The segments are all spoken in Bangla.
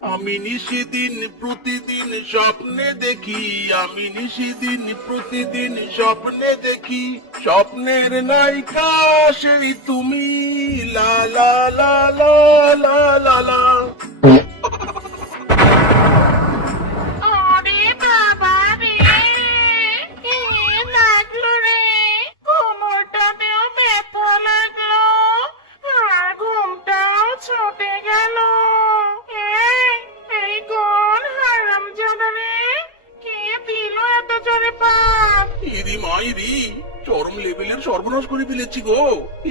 আমি নিশিদিন প্রতিদিন স্বপ্নে দেখি, আমি নিশিদিন প্রতিদিন স্বপ্নে দেখি, স্বপ্নের নায়িকা সেই তুমি, লা লা লা লা লা লা লা। ওরে বাবা রে, কি লাগলো রে? কোমরটাতেও ব্যথা লাগলো, আর ঘুমটাও ছুটে গেল। এই এই কোন হারামজাদা রে? কে দিল এত জোরে পাপ? ইরি মাইরি, চরম লেভেলের সর্বনাশ করে ফেলেছি গো।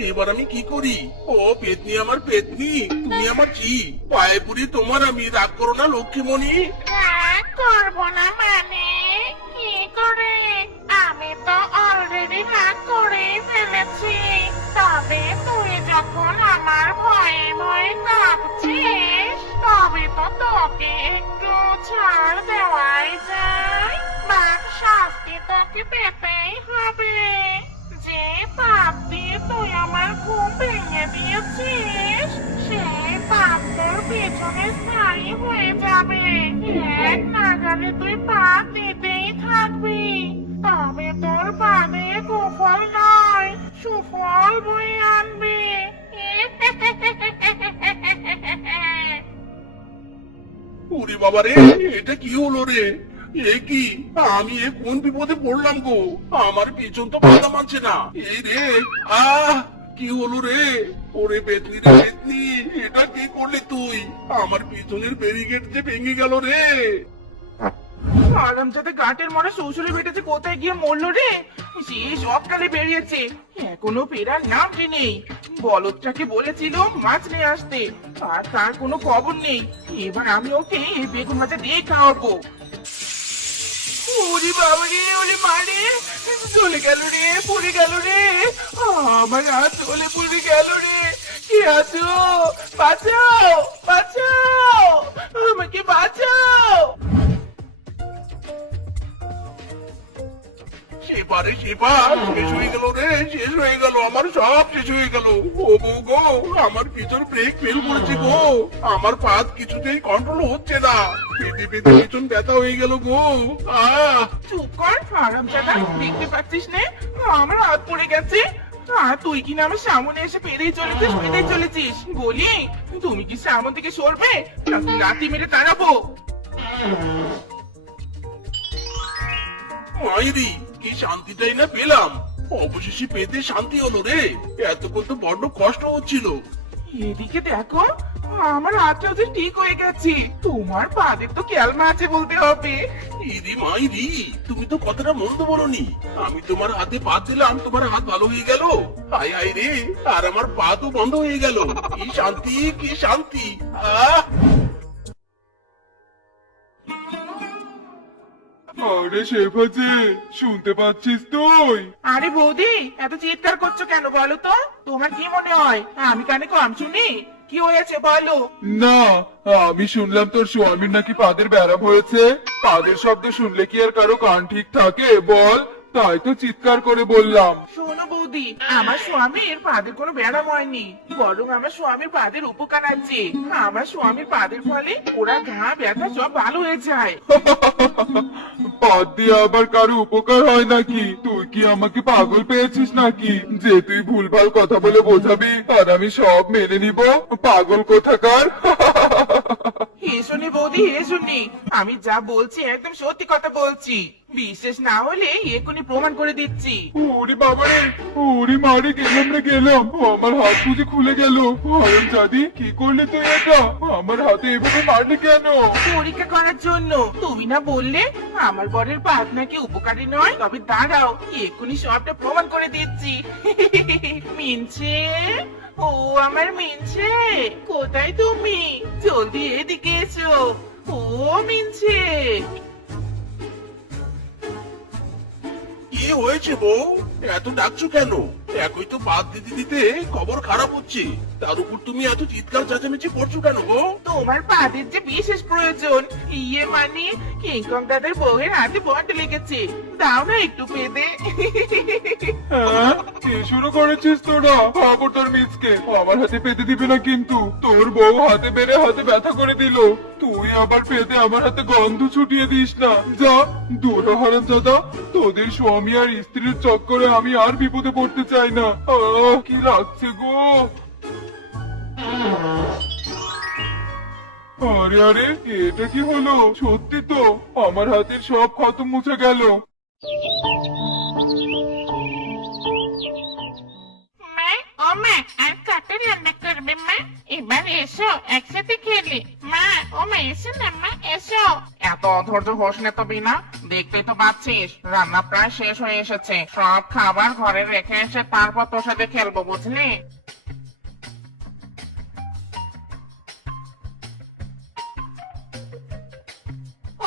এবার আমি কি করি? ও পেতনি, আমার পেতনি, তুমি আমার জি পায়ে পুরি তোমার, আমি রাগ করো না লক্ষ্মীমণি। রাগ করবো না মানে? কি করে? আমি তো অলরেডি রাগ করেই ফেলেছি। তবে তুই যখন আমার ভয়ে ভয়ে কাঁদছিস, তবে তো তোকে একটু ছাড় দেওয়াই যায়। বা শাস্তি তোকে পেতেই হবে। যে পাপ দিয়ে তুই আমার ঘুম ভেঙে দিয়েছিস, সেই পাপ তোর পেছনে স্থায়ী হয়ে যাবে। এক নাগালে তুই পাপ দিতেই থাকবি, তবে তোর পাপে কুফল নয়, সুফল বয়ে আনবে। ওরে বাবা রে, এটা কি হলো রে? এ কি, আমি এ কোন বিপদে পড়লাম গো? আমার পিছন তো বাধা মানছে না। এই রে, আহ, কি হলো রে? ওরে পেতনি রে পেতনি, এটা কি করলি তুই? আমার পিছনের ব্যারিকেড যে ভেঙে গেল রে। আরামজাদা গাঁটের মরা শ্বশুরে বেটেছে, কোথায় গিয়ে মরলো রে? সে সকালে বেরিয়েছে, এখনো ফেরার নামটি নেই। বলদটাকে বলেছিল মাছ নিয়ে আসতে, আর তার কোনো খবর নেই। এবার আমি ওকে এই বেগুন ভাজা দিয়ে খাওয়াবো। ওরে বাবা রে, ওরে মা রে, চলে গেল রে, পড়ে গেল রে, আমার হাত চলে পড়ে গেল রে। কে আছো? বাঁচাও, বাঁচাও, আমাকে বাঁচাও। সেবারে সেবা শেষ হয়ে গেল রে, শেষ হয়ে গেল, আমার সব শেষ হয়ে গেল। ও বউ গো, আমার পিছন ব্রেক ফেল করেছে গো, আমার পাত কিছুতেই কন্ট্রোল হচ্ছে না, পেতে পেতে পিছন ব্যথা হয়ে গেল গো। আহ, চুপ কর হারামজাদা, দেখতে পাচ্ছিস না আমার হাত পড়ে গেছে? আর তুই কিনা আমার সামনে এসে পেরিয়ে চলেছিস বলি, তুমি কি সামন থেকে সরবে নাকি লাথি মেরে তাড়াবো? মাইরি, কি শান্তিটাই না পেলাম, অবশেষে পেতে শান্তি হলো রে। এতক্ষণ তো বড্ড কষ্ট হচ্ছিল। এদিকে দেখো, আমার হাতটা যে ঠিক হয়ে গেছে, তোমার পাদের তো ক্যালমা আছে বলতে হবে। ইরি মাইরি, তুমি তো কথাটা মন্দ বলনি। আমি তোমার হাতে পা দিলাম, তোমার হাত ভালো হয়ে গেল। হায় হায় রে, আর আমার পা তো বন্ধ হয়ে গেল। কি শান্তি, কি শান্তি। আহ, আরে শেফাজি, শুনতে পাচ্ছিস তুই? আরে বৌদি, এত চিৎকার করছো কেন বলো তো? তোমার কি মনে হয় আমি কানে কম শুনি? কি হয়েছে বলো? না, আমি শুনলাম তোর স্বামীর নাকি পাদের ব্যারাম হয়েছে। পাদের শব্দ শুনলে কি আর কারো কান ঠিক থাকে বল? তাই তো চিৎকার করে বললাম। শোনো বৌদি, আমার স্বামীর পাদের কোনো ব্যায়াম হয়নি, বরং আমার স্বামীর পাদের উপকার আছে। আমার স্বামীর পাদের ফলে ওরা ঘা ব্যথা সব ভালো হয়ে যায়। পাদ দিয়ে আবার কারো উপকার হয় নাকি? তুই কি আমাকে পাগল পেয়েছিস নাকি, যে তুই ভুলভাল কথা বলে বোঝাবি আর আমি সব মেনে নিব? পাগল কোথাকার। হেসুনি বৌদি, হেসুনি, আমি যা বলছি একদম সত্যি কথা বলছি। বিশ্বাস না হলে এখনই প্রমাণ করে দিচ্ছি। ওরে বাবারে, ওরে মারে, গেলাম রে গেলাম, আমার হাত বুঝে খুলে গেল। হারাম জাদি, কি করলি তুই এটা? আমার হাতে এভাবে মারলি কেন? পরীক্ষা করার জন্য। তুমি না বললে আমার বরের পাত নাকি উপকারী নয়? তবে দাঁড়াও, এক্ষুনি সবটা প্রমাণ করে দিচ্ছি। মিনছে, ও আমার মিনছে, কোথায় তুমি? জলদি এদিকে এসো। ও মিনছে। কি হয়েছে বউ? এত ডাকছো কেন? একই তো বাদ দিতে দিতে খবর খারাপ হচ্ছে, তার উপর তুমি এত চিৎকার চেঁচামেচি করছো কেন গো? তোমার পাদের যে বিশেষ প্রয়োজন, ইয়ে মানে কিংকং দাদার বউয়ের হাতে বন্ড লেগেছে, দাও না একটু পেদে। হ্যাঁ, কি শুরু করেছিস তোরা? খবরদার মিচকে, আমার হাতে পেতে দিবি না কিন্তু। তোর বউ হাতে বেড়ে হাতে ব্যথা করে দিল, তুই আবার পেতে আমার হাতে গন্ধ ছুটিয়ে দিস না। যা দূর হারামজাদা, তোদের স্বামী আর স্ত্রীর চক্করে আমি আর বিপদে পড়তে চাই না। কি লাগছে গো। আরে আরে, এটা কি হলো? সত্যি তো আমার হাতের সব ক্ষত মুছে গেল। মা, ও মা, আর কত রান্না করবে মা? এবার এসো একসাথে খেলি। মা, ও মা, এসো না মা, এসো। এত অধৈর্য হোস না তো বিনা, দেখতেই তো পাচ্ছিস রান্না প্রায় শেষ হয়ে এসেছে। সব খাবার ঘরে রেখে এসে তারপর তোর সাথে খেলবো, বুঝলি?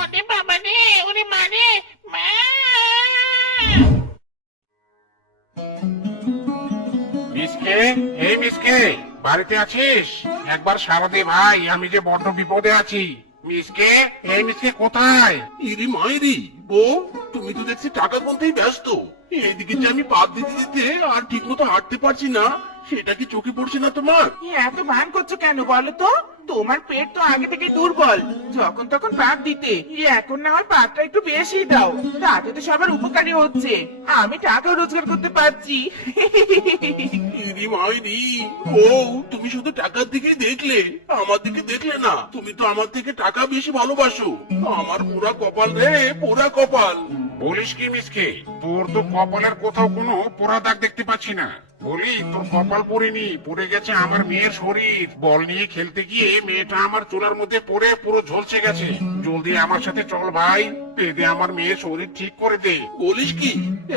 ওরে বাবা রে, ওরে মা রে, মা। মিসকে, এই মিসকে, বাড়িতে আছিস? একবার সারা দে ভাই, আমি যে বড্ড বিপদে আছি। মিসকে, এই মিসকে কোথায়? ইরি মাইরি বউ, তুমি তো দেখছি টাকা গুনতেই ব্যস্ত। এইদিকে যে আমি পাত দিতে দিতে আর ঠিক মতো হাঁটতে পারছি না, সেটা কি চোখে পড়ছে না তোমার? এত ভান করছো কেন বলো তো? তোমার পেট তো আগে থেকে দুর্বল, যখন তখন পাত দিতে। এখন না হয় পাতটা একটু বেশি দাও, তাতে তো সবার উপকারী হচ্ছে, আমি টাকা রোজগার করতে পারছি। ইরি মাইরি বউ, তুমি শুধু টাকার দিকেই দেখলে, আমার দিকে দেখলে না। তুমি তো আমার থেকে টাকা বেশি ভালোবাসো। আমার পুরা কপাল রে, পুরা কপাল। বলিস কি মিসকে, তোর তো কপালের কোথাও কোনো পোড়া দাগ দেখতে পাচ্ছি না। বলি তোর কপাল পড়েনি, পড়ে গেছে আমার মেয়ের শরীর। বল নিয়ে খেলতে গিয়ে মেয়েটা আমার চুলার মধ্যে পড়ে পুরো ঝলসে গেছে। জলদি আমার সাথে চল ভাই, পেদে আমার মেয়ের শরীর ঠিক করে দে। বলিস কি,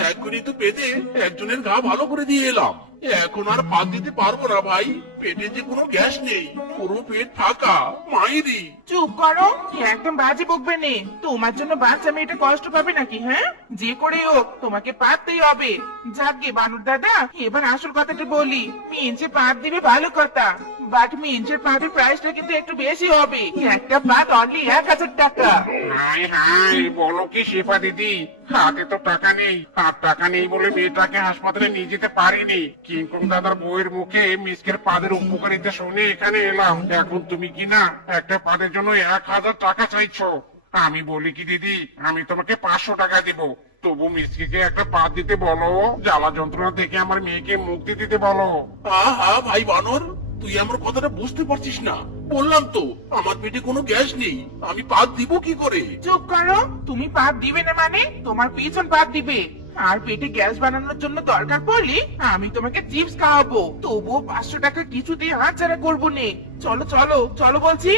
এখনই তো পেটে একজনের গা ভালো করে দিয়ে এলাম। এখন আর পাত দিতে পারবো না ভাই, পেটে যে কোনো গ্যাস নেই, পুরো পেট ফাঁকা। মাইরি চুপ করো, একদম বাজে বকবে নে। তোমার জন্য বাচ্চা মেয়েটা কষ্ট পাবে নাকি? হ্যাঁ, যে করে হোক তোমাকে পাততেই হবে। যাকে বানুর দাদা, এবার আসল কথাটা বলি। মিঞ্চে পাত দিবে ভালো কথা, বাট মিঞ্চের পাতের প্রাইসটা কিন্তু একটু বেশি হবে। একটা পাত অনলি 1000 টাকা। হাই হাই, বলো কি শেফা দিদি, হাতে তো টাকা নেই। আর টাকা নেই বলে মেয়েটাকে হাসপাতালে নিয়ে যেতে পারিনি। কিংকং দাদার বউয়ের মুখে মিসকের পাদের উপকারিতা শুনে এখানে এলাম। এখন তুমি কিনা একটা পাদের জন্য 1000 টাকা চাইছো। আমি বলি কি দিদি, আমি তোমাকে 500 টাকা দিব, তবু মিসকে একটা পাদ দিতে বলো। জ্বালা যন্ত্রণা থেকে আমার মেয়েকে মুক্তি দিতে বলো। আহা ভাই বানর, তুই আমার কথাটা বুঝতে পারছিস না। বললাম তো আমার পেটে কোনো গ্যাস নেই, আমি পাত দিব কি করে? চুপ করো, তুমি পাত দিবে না মানে তোমার পিছন পাত দিবে। আর পেটে গ্যাস বানানোর জন্য দরকার পড়লে আমি তোমাকে চিপস খাওয়াবো, তবুও 500 টাকা কিছুতে হাত ছাড়া করবো নে। চলো চলো চলো বলছি,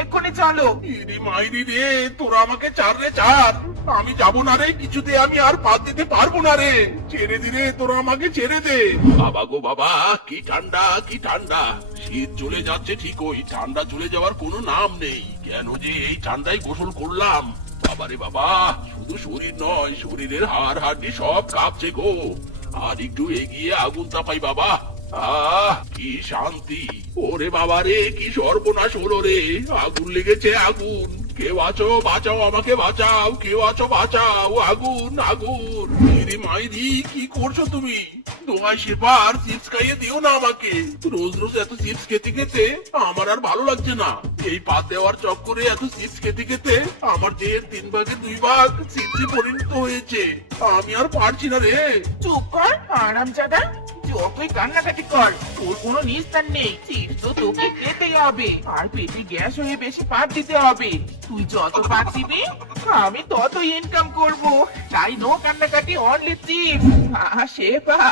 এক্ষুনি চলো। ইরি মাইরি রে, তোরা আমাকে ছাড় রে, ছাড়। আমি যাবো না রে, কিছুতে আমি আর পাত দিতে পারবো না রে। ছেড়ে দে রে, তোরা আমাকে ছেড়ে দে। বাবা গো বাবা, কি ঠান্ডা, কি ঠান্ডা। শীত চলে যাচ্ছে ঠিকই, ঠান্ডা চলে যাওয়ার কোনো নাম নেই। কেন যে এই ঠান্ডায় গোসল করলাম। বাবারে বাবা, শুধু শরীর নয়, শরীরের হাড় হাড্ডি সব কাঁপছে গো। আর একটু এগিয়ে আগুন তাপাই বাবা। কি শান্তি। ওরে বাবা রে, কি সর্বনাশ হলো রে, আগুন লেগেছে, আগুন। কেউ আছো, বাঁচাও আমাকে, বাঁচাও, কেউ আছো, বাঁচাও, আগুন আগুন। ইরে মাইরি, কি করছো তুমি? দোহাই শেফার, চিপস খাইয়ে দিও না আমাকে। রোজ রোজ এত চিপস খেতে খেতে আমার আর ভালো লাগছে না। এই পাত দেওয়ার চক্করে এত চিপস খেতে খেতে আমার দেহের 3 ভাগের 2 ভাগ চিপসে পরিণত হয়েছে। আমি আর পারছি না রে। চুপ কর আরামজাদা, যতই কান্নাকাটি কর তোর কোনো নিস্তার নেই। চিপস তো তোকে খেতেই হবে, আর পেটে গ্যাস হয়ে বেশি পাত দিতে হবে। তুই যত পাত দিবি আমি তত ইনকাম করব। তাই নো কান্নাকাটি, অনলি চিপস। শেফা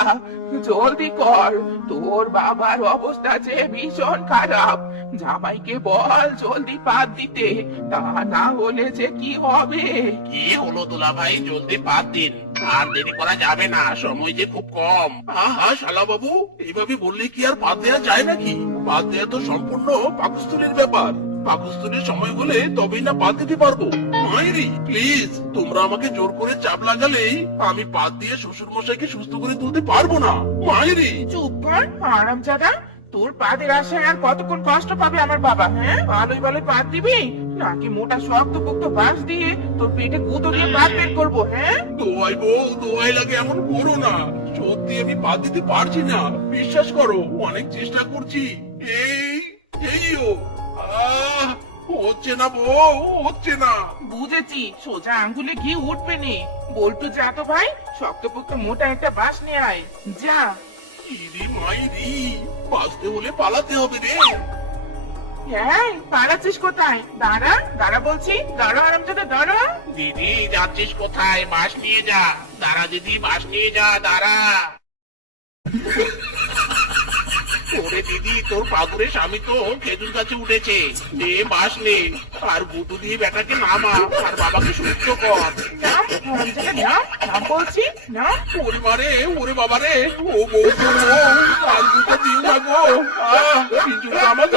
জলদি কর, তোর বাবার অবস্থা যে ভীষণ খারাপ। জামাইকে বল জলদি পাত দিতে, তা না হলে যে কি হবে। কি হলো দুলা ভাই, জলদি পাত দিন, আর দেরি করা যাবে না, সময় যে খুব কম। আহা শালা বাবু, এইভাবে বললে কি আর পাত দেওয়া যায় নাকি? পাত দেওয়া তো সম্পূর্ণ পাকস্থলীর ব্যাপার। পাকস্থলীর সময় হলে তবেই না পা দিতে পারবো। মায়েরি প্লিজ, তোমরা আমাকে জোর করে চাপ লাগালেই আমি পা দিয়ে শ্বশুর মশাইকে সুস্থ করে তুলতে পারবো না। মায়েরি চুপ কর আরামজাদা। তোর পাদের আশায় আর কতক্ষণ কষ্ট পাবে আমার বাবা? হ্যাঁ, ভালোই ভালোই পাত দিবি নাকি মোটা শক্ত পোক্ত বাঁশ দিয়ে তোর পেটে গুঁতো দিয়ে পাত বের করবো? হ্যাঁ, দোয়াই বউ, দোয়াই লাগে এমন করো না। সত্যি আমি পা দিতে পারছি না, বিশ্বাস করো। অনেক চেষ্টা করছি। এইও হচ্ছে না বউ, হচ্ছে না। বুঝেছি, সোজা আঙ্গুলে ঘি উঠবে নে। বল্টু যা তো ভাই, শক্তপোক্ত মোটা একটা বাঁশ নিয়ে আয়, যা। ইরি মাইরি, বাঁচতে হলে পালাতে হবে রে। হ্যাঁ, পালাচ্ছিস কোথায়? দাঁড়া দাঁড়া বলছি, দাঁড়া আরামজাদা দাঁড়া। দিদি যাচ্ছিস কোথায়? বাস নিয়ে যা। দাঁড়া দিদি, বাস নিয়ে যা, দাঁড়া। ওরে দিদি, তোর পাগড়ে স্বামী তো খেজুর গাছে উঠেছে। নে বাস নে, আর গুটু দিয়ে বেটাকে নামা, আর বাবাকে সুস্থ কর। নাম আরামজাদা, নাম নাম বলছি, নাম। ওরে মারে, ওরে বাবা রে, ও বউ, ও বউ, আর দুটো দিও না গো। পিছুটা আমার